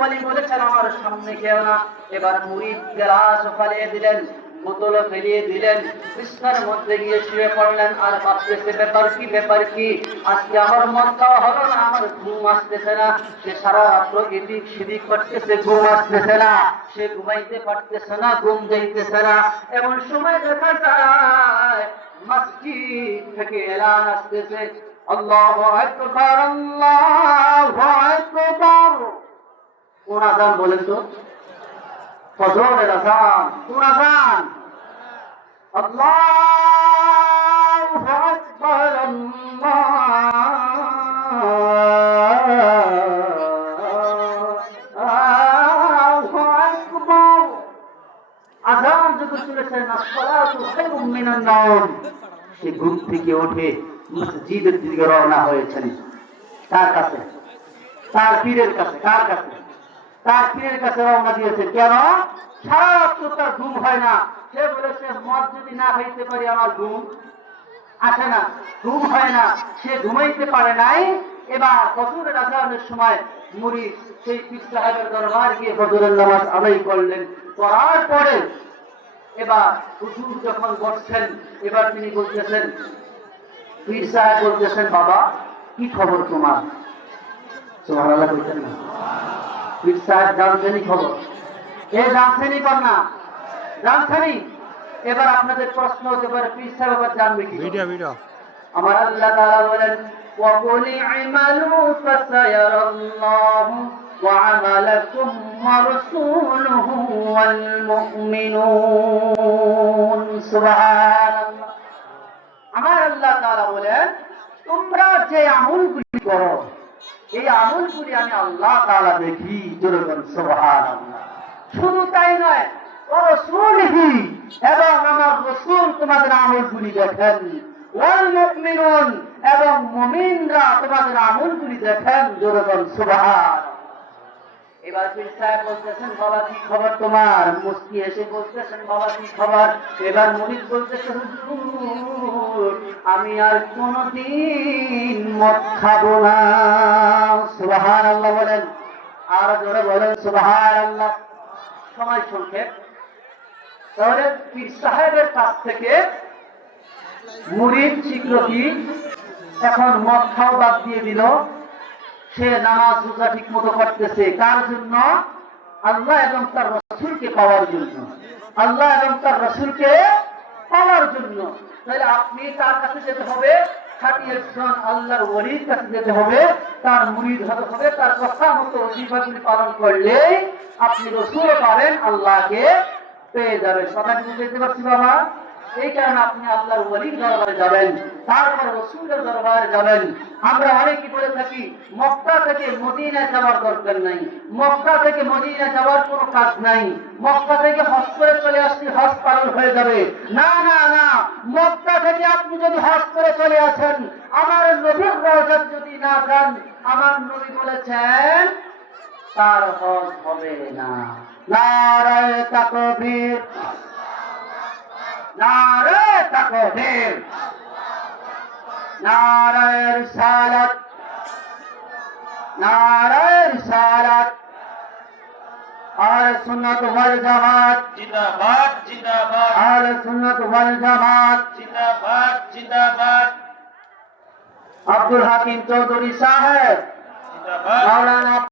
ওয়ালি বলেছেন আমার সামনে কেউ না। এবার মুরিদ গ্লাস ফালিয়ে দিলেন, বোতল ফেলিয়ে দিলেন, বিছানার মধ্যে গিয়ে শুয়ে পড়লেন। আর ভাবতেছে ব্যাপার কি আজকে আমার মন খাওয়া হলো না, আমার ঘুম আসতেছে না। সে সারা রাত্র এদিক সেদিক করতেছে, ঘুম আসতেছে না, সে ঘুমাইতে পারতেছে না, ঘুম যাইতেছে না। এমন সময় দেখা যায় মসজিদ থেকে এলান আসতেছে, আল্লাহু আকবার, আল্লাহু আকবার। কোন আযান বলেন তো? ফজরের আযান। কোন আযান? আল্লাহু আকবার, আল্লাহু আকবার। আযান যখন শুনেছেন আসসালাতু খায়রুম মিনান নাওম, সে ঘুম থেকে উঠে মসজিদের দিকে রওনা হয়েছেন। কার কাছে? তার পীরের কাছে। কার কাছে? তার পীরের কাছে রওনা দিয়েছেন। কেন? সারা রাত্র তার ঘুম হয় না। সে বলেছে মদ যদি না খাইতে পারি আমার ঘুম আসে না, ঘুম হয় না। সে ঘুমাইতে পারে নাই। এবার ফজরের আযানের সময় মুরিদ সেই পীর সাহেবের দরবার গিয়ে ফজরের নামাজ আদায় করলেন। করার পরে এবার হুজুর যখন বসছেন, এবার তিনি বলতেছেন, পীর সাহেব বলতেছেন, বাবা কি খবর তোমার? সুবহানাল্লাহ বলছেন না? পীর সাহেব জানছেনই খবর। এ জানছেনই কন্যা, জানছেনই। এবার আপনাদের প্রশ্ন হতে পারে পীর সাহেব আবার জানবে কি? আমার আল্লাহ তাআলা বলেন, وَقُلِ اعْمَلُوا فَسَيَرَى اللَّهُ وَعَمَلَكُمْ وَرَسُولُهُ وَالْمُؤْمِنُونَ। সুবহানাল্লাহ। আমার আল্লাহ তাআলা বলেন, তোমরা যে আমলগুলি করো এই আমলগুলি আমি আল্লাহ তাআলা দেখি। জোরে বলুন সুবহানাল্লাহ। শুধু তাই নয়, ওয়া রাসূলিহি, এবং আমার রাসূল তোমাদের আমলগুলি দেখেন। ওয়াল মুমিনুন, এবং মুমিনরা তোমাদের আমলগুলি দেখেন। জোরে বলুন সুবহানাল্লাহ। এবার পীর সাহেব বলতেছেন, বাবা কি খবর তোমার? মুস্কি এসে বলতেছেন, বাবা কি খবর? এবার মুরিদ বলতেছে, হুজুর আমি আর কোনদিন মদ খাবো না। সুবহানাল্লাহ বলেন, আর জোরে বলেন সুবহানাল্লাহ। সময় সংক্ষেপ। তাহলে পীর সাহেবের কাছ থেকে মুরিদ শিখল কি? এখন মদ খাওয়া বাদ দিয়ে দিল। সে নামাজ রোজা ঠিক মতো করতেছে। কার জন্য? আল্লাহ এবং তার রাসূলকে পাওয়ার জন্য। আল্লাহ এবং তার রাসূলকে পাওয়ার জন্য। তাহলে আপনি তার কাছে যেতে হবে, খাঁটি একজন আল্লাহর ওলির কাছে যেতে হবে, তার মুরিদ হতে হবে। তার কথা মতো ওজিফাগুলি পালন করলেই আপনি রাসূলও পাবেন, আল্লাহকে পেয়ে যাবেন। কথা কি বুঝতে পারছি বাবা? এই কারণে আপনি আল্লাহর ওলির দরবারে যাবেন, তারপর রাসূলের দরবারে যাবেন। আমরা অনেকে বলে থাকি মক্কা থেকে মদিনায় যাওয়ার দরকার নাই, মক্কা থেকে মদিনায় যাওয়ার কোনো কাজ নাই, মক্কা থেকে হজ করে চলে আসলে হজ পালন হয়ে যাবে। না না না, মক্কা থেকে আপনি যদি হজ করে চলে আসেন, আমার নবীর রওজাত যদি না যান, আমার নবী বলেছেন তার হজ হবে না। নারায়ে তাকবীর, নারায়ে তাকবীর, নারায়ে রিসালাত, নারায়ে রিসালাত। আহলে সুন্নাত ওয়াল জামাত জিন্দাবাদ, জিন্দাবাদ। আহলে সুন্নাত ওয়াল জামাত জিন্দাবাদ, জিন্দাবাদ। আব্দুল হাকিম চৌধুরী সাহেব